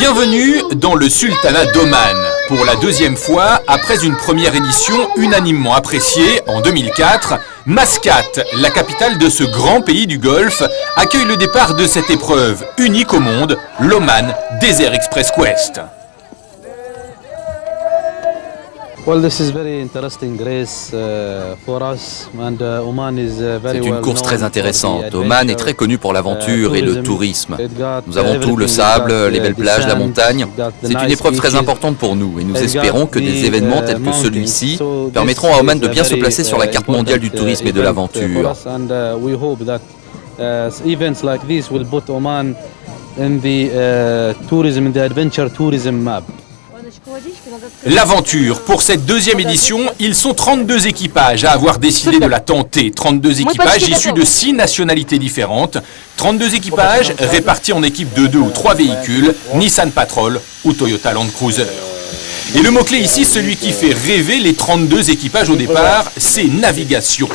Bienvenue dans le Sultanat d'Oman, pour la deuxième fois après une première édition unanimement appréciée en 2004. Mascate, la capitale de ce grand pays du Golfe, accueille le départ de cette épreuve unique au monde, l'Oman Desert Express Quest. C'est une course très intéressante. Oman est très connu pour l'aventure et le tourisme. Nous avons tout, le sable, les belles plages, la montagne. C'est une épreuve très importante pour nous et nous espérons que des événements tels que celui-ci permettront à Oman de bien se placer sur la carte mondiale du tourisme et de l'aventure. L'aventure, pour cette deuxième édition, ils sont 32 équipages à avoir décidé de la tenter. 32 équipages issus de 6 nationalités différentes. 32 équipages répartis en équipes de 2 ou 3 véhicules, Nissan Patrol ou Toyota Land Cruiser. Et le mot-clé ici, celui qui fait rêver les 32 équipages au départ, c'est navigation.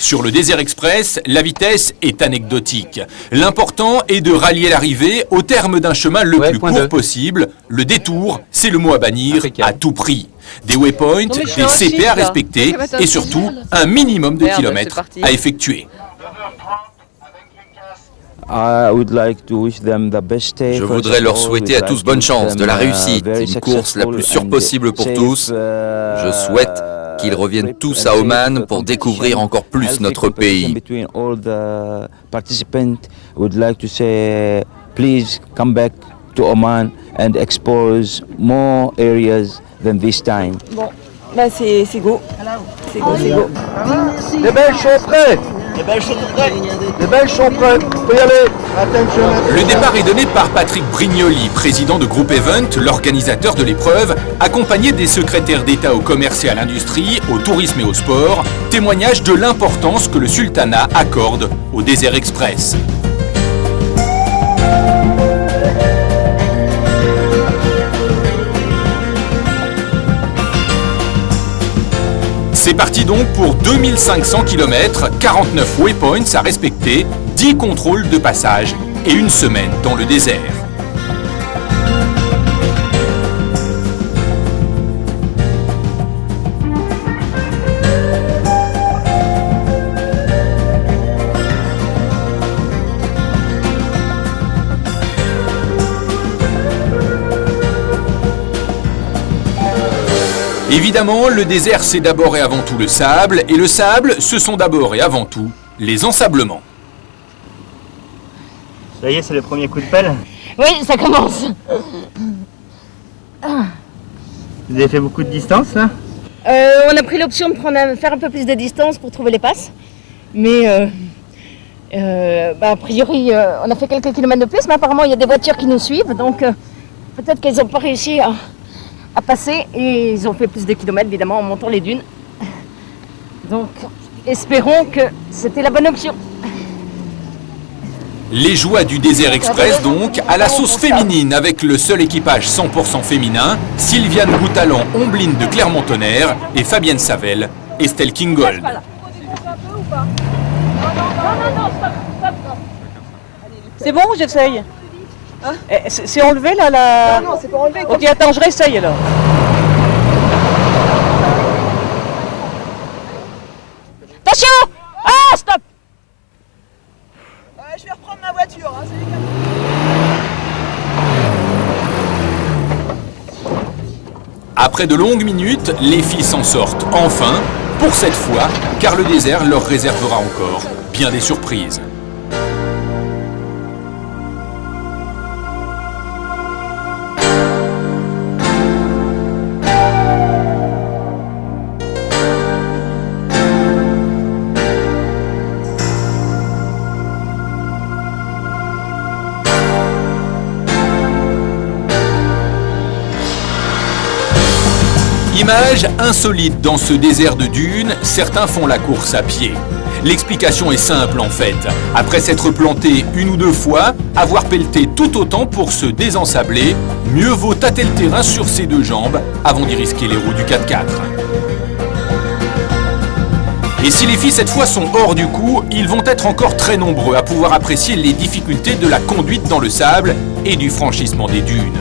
Sur le Desert Express, la vitesse est anecdotique. L'important est de rallier l'arrivée au terme d'un chemin le plus court possible. Le détour, c'est le mot à bannir à tout prix. Des waypoints, des CP à respecter et surtout un minimum de kilomètres à effectuer. Je voudrais leur souhaiter à tous bonne chance, de la réussite, une course la plus sûre possible pour tous. Je souhaite qu'ils reviennent tous à Oman pour découvrir encore plus notre pays. Bon, là c'est go. C'est go. Les Belges sont prêts. Les Belges sont prêts. On peut y aller. Attention. Le départ est donné par Patrick Brignoli, président de Groupe Event, l'organisateur de l'épreuve, accompagné des secrétaires d'État au commerce et à l'industrie, au tourisme et au sport, témoignage de l'importance que le sultanat accorde au Desert Express. C'est parti donc pour 2500 km, 49 waypoints à respecter, 10 contrôles de passage et une semaine dans le désert. Évidemment, le désert, c'est d'abord et avant tout le sable, et le sable, ce sont d'abord et avant tout les ensablements. Ça y est, c'est le premier coup de pelle. Oui, ça commence. Vous avez fait beaucoup de distance, là? On a pris l'option de faire un peu plus de distance pour trouver les passes. Mais a priori, on a fait quelques kilomètres de plus, mais apparemment, il y a des voitures qui nous suivent. Donc, peut-être qu'elles n'ont pas réussi à passer et ils ont fait plus de kilomètres évidemment en montant les dunes. Donc espérons que c'était la bonne option. Les joies du Desert Express donc, à la sauce féminine avec le seul équipage 100% féminin, Sylviane Goutalan, Ombline de Clermont-Tonnerre et Fabienne Savel, Estelle Kingold. C'est bon, j'essaye. Hein, c'est enlevé là la... Non, c'est pas enlevé. Ok, attends, je réessaye alors. Attention! Ah, stop! Je vais reprendre ma voiture. Hein, Après de longues minutes, les filles s'en sortent enfin, pour cette fois, car le désert leur réservera encore bien des surprises. Image insolite dans ce désert de dunes, certains font la course à pied. L'explication est simple en fait. Après s'être planté une ou deux fois, avoir pelleté tout autant pour se désensabler, mieux vaut tâter le terrain sur ses deux jambes avant d'y risquer les roues du 4x4. Et si les filles cette fois sont hors du coup, ils vont être encore très nombreux à pouvoir apprécier les difficultés de la conduite dans le sable et du franchissement des dunes.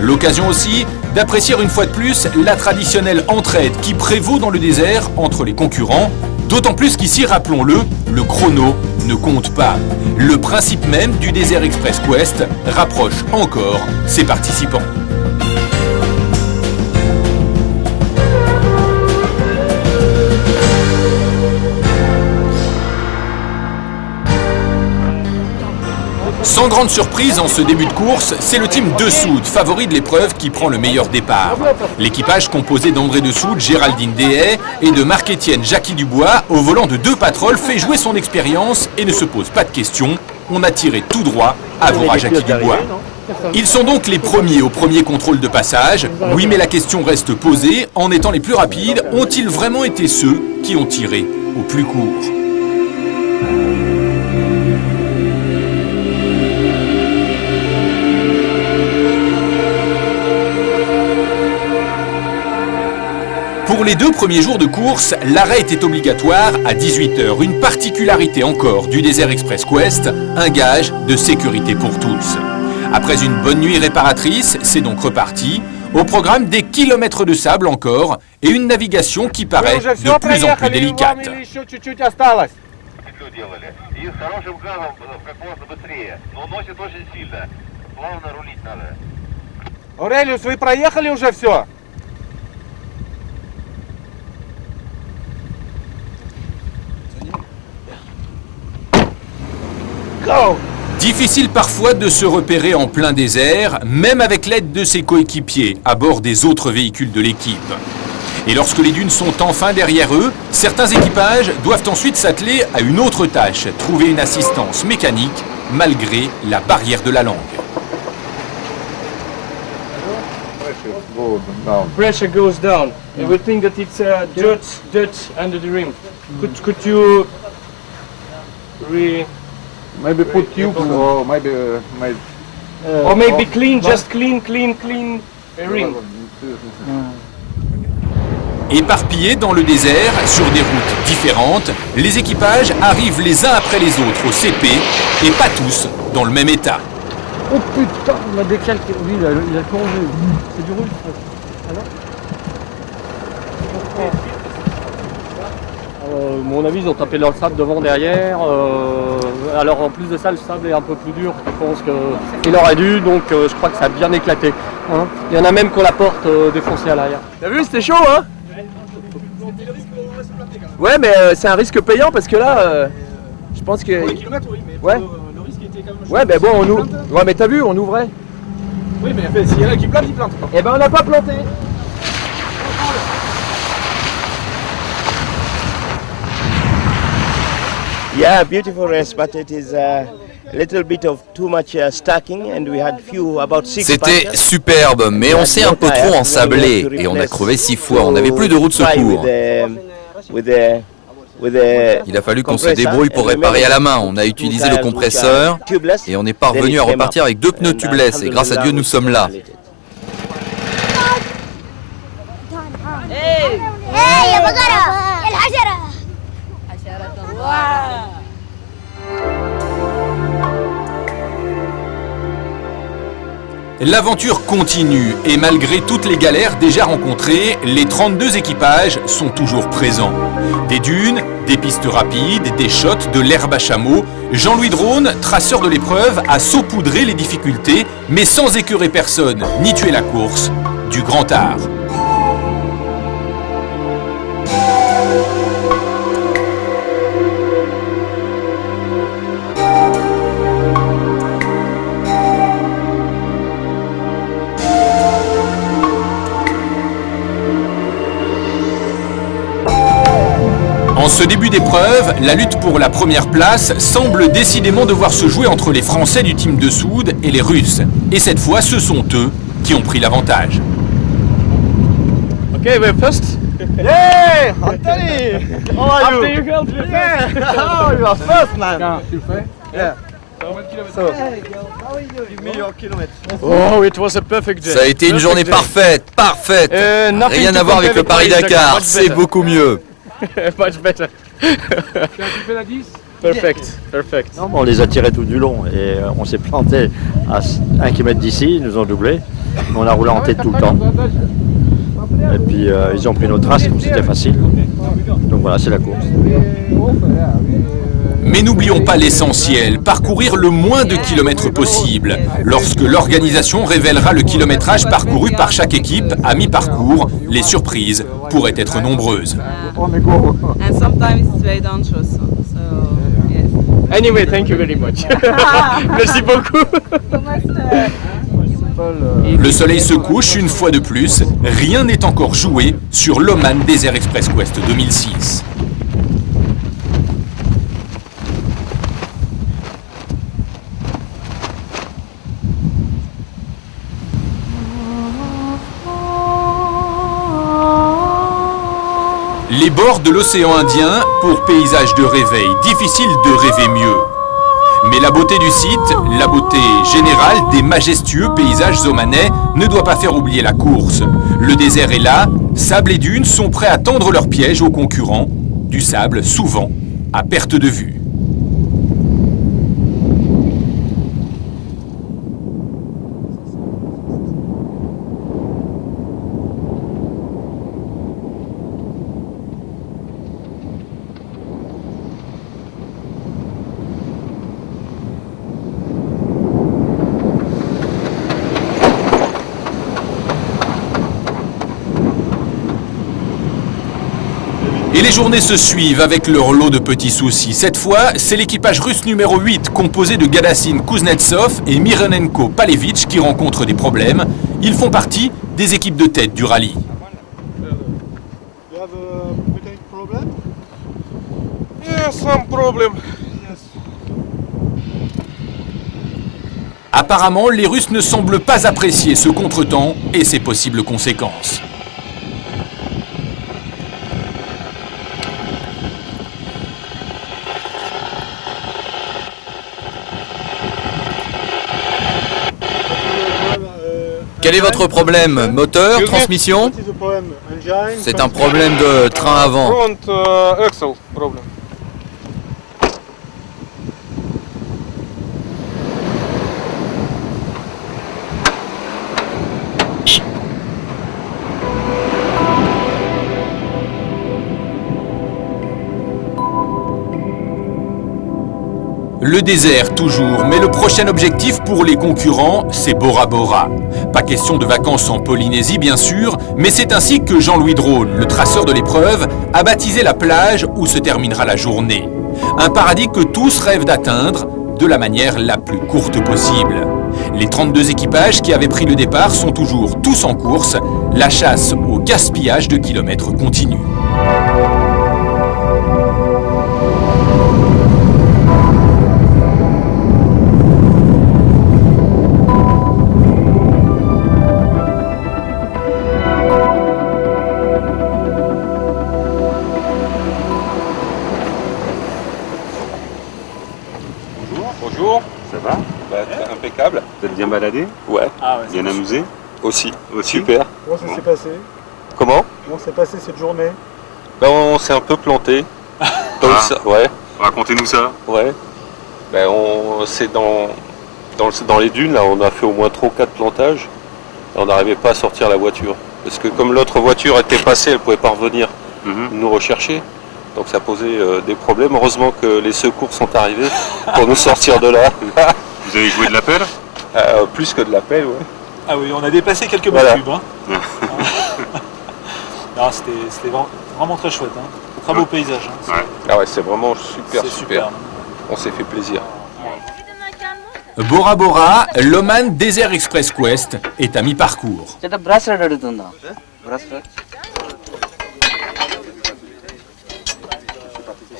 L'occasion aussi d'apprécier une fois de plus la traditionnelle entraide qui prévaut dans le désert entre les concurrents, d'autant plus qu'ici, rappelons-le, le chrono ne compte pas. Le principe même du Desert Express Quest rapproche encore ses participants. Sans grande surprise en ce début de course, c'est le team Desoude, favori de l'épreuve, qui prend le meilleur départ. L'équipage composé d'André Desoude, Géraldine Dehaye et de Marc-Étienne Jackie Dubois, au volant de deux Patrolles, fait jouer son expérience et ne se pose pas de questions. On a tiré tout droit à Jackie Dubois. Ils sont donc les premiers au premier contrôle de passage. Oui, mais la question reste posée. En étant les plus rapides, ont-ils vraiment été ceux qui ont tiré au plus court ? Pour les 2 premiers jours de course, l'arrêt était obligatoire à 18h. Une particularité encore du Desert Express Quest, un gage de sécurité pour tous. Après une bonne nuit réparatrice, c'est donc reparti. Au programme des kilomètres de sable encore et une navigation qui paraît de plus en plus délicate. Aurelius, вы проехали уже все? Difficile parfois de se repérer en plein désert, même avec l'aide de ses coéquipiers, à bord des autres véhicules de l'équipe. Et lorsque les dunes sont enfin derrière eux, certains équipages doivent ensuite s'atteler à une autre tâche, trouver une assistance mécanique, malgré la barrière de la langue. Pressure goes down. And we think that it's dirt under the rim. Could you Maybe put tube or maybe or maybe clean, just clean a rim. Éparpillés dans le désert, sur des routes différentes, les équipages arrivent les uns après les autres au CP, et pas tous dans le même état. Oh putain, on a décalqué. Lui, il a plongé. C'est du russe. Alors mon avis, ils ont tapé leur sable devant, derrière. Alors en plus de ça, le sable est un peu plus dur. Je pense qu'il aurait dû, donc je crois que ça a bien éclaté. Hein. Il y en a même qui ont la porte défoncée à l'arrière. T'as vu, c'était chaud, hein? Ouais, mais c'est un risque payant parce que là, je pense que. Pour les kilomètres, oui, mais ouais. Le risque était quand même. Ouais, mais bon, on ouvre. Ouais, mais t'as vu, on ouvrait. Oui, mais s'il y en a qui plantent, ils plantent. Eh ben, on n'a pas planté. Yeah, beautiful race, but it is a little bit of too much stacking, and we had few about 6 C'était superbe, mais on s'est un peu trop ensablé et on a crevé 6 fois. On n'avait plus de roue de secours. Il a fallu qu'on se débrouille pour réparer à la main. On a utilisé le compresseur et on est parvenu à repartir avec 2 pneus tubeless. Et grâce à Dieu, nous sommes là. L'aventure continue et malgré toutes les galères déjà rencontrées, les 32 équipages sont toujours présents. Des dunes, des pistes rapides, des shots, de l'herbe à chameau. Jean-Louis Drone, traceur de l'épreuve, a saupoudré les difficultés, mais sans écœurer personne, ni tuer la course, du grand art. En ce début d'épreuve, la lutte pour la première place semble décidément devoir se jouer entre les Français du team Desoude et les Russes. Et cette fois, ce sont eux qui ont pris l'avantage. Okay, we're first. Yeah, Anthony! How are you? After you girls, we're Yeah, oh, you are first, man. Tu le fais? Yeah. So, give me your kilometers. Oh, it was a perfect day. Ça a été une journée parfaite, parfaite. Nothing Rien to à voir avec compare le Paris-Dakar, much c'est better. beaucoup mieux. Much better. Tu fais la 10? Perfect, perfect. Non, mais on les a tirés tout du long et on s'est planté à 1 km d'ici, ils nous ont doublé. On a roulé en tête tout le temps. Et puis ils ont pris nos traces comme c'était facile. Donc voilà, c'est la course. Mais n'oublions pas l'essentiel, parcourir le moins de kilomètres possible. Lorsque l'organisation révélera le kilométrage parcouru par chaque équipe à mi-parcours, les surprises pourraient être nombreuses. And sometimes it's very dangerous. So yes. Anyway, thank you very much. Merci beaucoup. Le soleil se couche une fois de plus, rien n'est encore joué sur l'Oman Desert Express Quest 2006. Les bords de l'océan Indien, pour paysage de réveil, difficile de rêver mieux. Mais la beauté du site, la beauté générale des majestueux paysages omanais ne doit pas faire oublier la course. Le désert est là, sable et dunes sont prêts à tendre leurs pièges aux concurrents, du sable souvent à perte de vue. Et les journées se suivent avec leur lot de petits soucis. Cette fois, c'est l'équipage russe numéro 8, composé de Galassin Kuznetsov et Mironenko Palevich qui rencontrent des problèmes. Ils font partie des équipes de tête du rallye. You have a mechanic problem? Yeah, some problem. Apparemment, les Russes ne semblent pas apprécier ce contretemps et ses possibles conséquences. Quel est votre problème? Moteur, transmission? C'est un problème de train avant. Front axle problem. Le désert toujours, mais le prochain objectif pour les concurrents, c'est Bora Bora. Pas question de vacances en Polynésie bien sûr, mais c'est ainsi que Jean-Louis Drone, le traceur de l'épreuve, a baptisé la plage où se terminera la journée. Un paradis que tous rêvent d'atteindre de la manière la plus courte possible. Les 32 équipages qui avaient pris le départ sont toujours tous en course, la chasse au gaspillage de kilomètres continue. Bonjour. Ça va? Impeccable. Vous êtes bien baladé? Ouais. Bien amusé? Aussi. Aussi. Super. Comment ça s'est passé? Comment? Comment s'est passée cette journée? Ben, on s'est un peu planté. Ouais. Racontez-nous ça. Ouais. Ben, c'est dans les dunes, là, on a fait au moins 3 ou 4 plantages. Et on n'arrivait pas à sortir la voiture. Parce que comme l'autre voiture était passée, elle ne pouvait pas revenir nous rechercher. Donc ça posait des problèmes. Heureusement que les secours sont arrivés pour nous sortir de là. Vous avez joué de la pelle? Plus que de la pelle, ouais. Ah oui, on a dépassé quelques mètres Voilà. cubes. Hein. Non, c'était vraiment très chouette. Hein. Très beau paysage. Hein. Ouais. Ah ouais, c'est vraiment super, C'est super. superbe. On s'est fait plaisir. Bora Bora, l'Oman Desert Express Quest est à mi-parcours.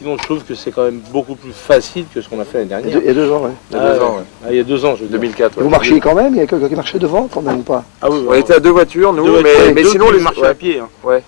sinon je trouve que c'est quand même beaucoup plus facile que ce qu'on a fait l'année dernière. Il y a 2 ans, ouais. Il y a 2 ans, ouais. Il y a 2 ans, je veux dire. 2004. Et vous marchiez quand même? Il y a quelqu'un qui marchait devant quand même ou pas? Ah oui, On était à 2 voitures, nous, mais sinon les les marchaient à pied. Hein. Ouais.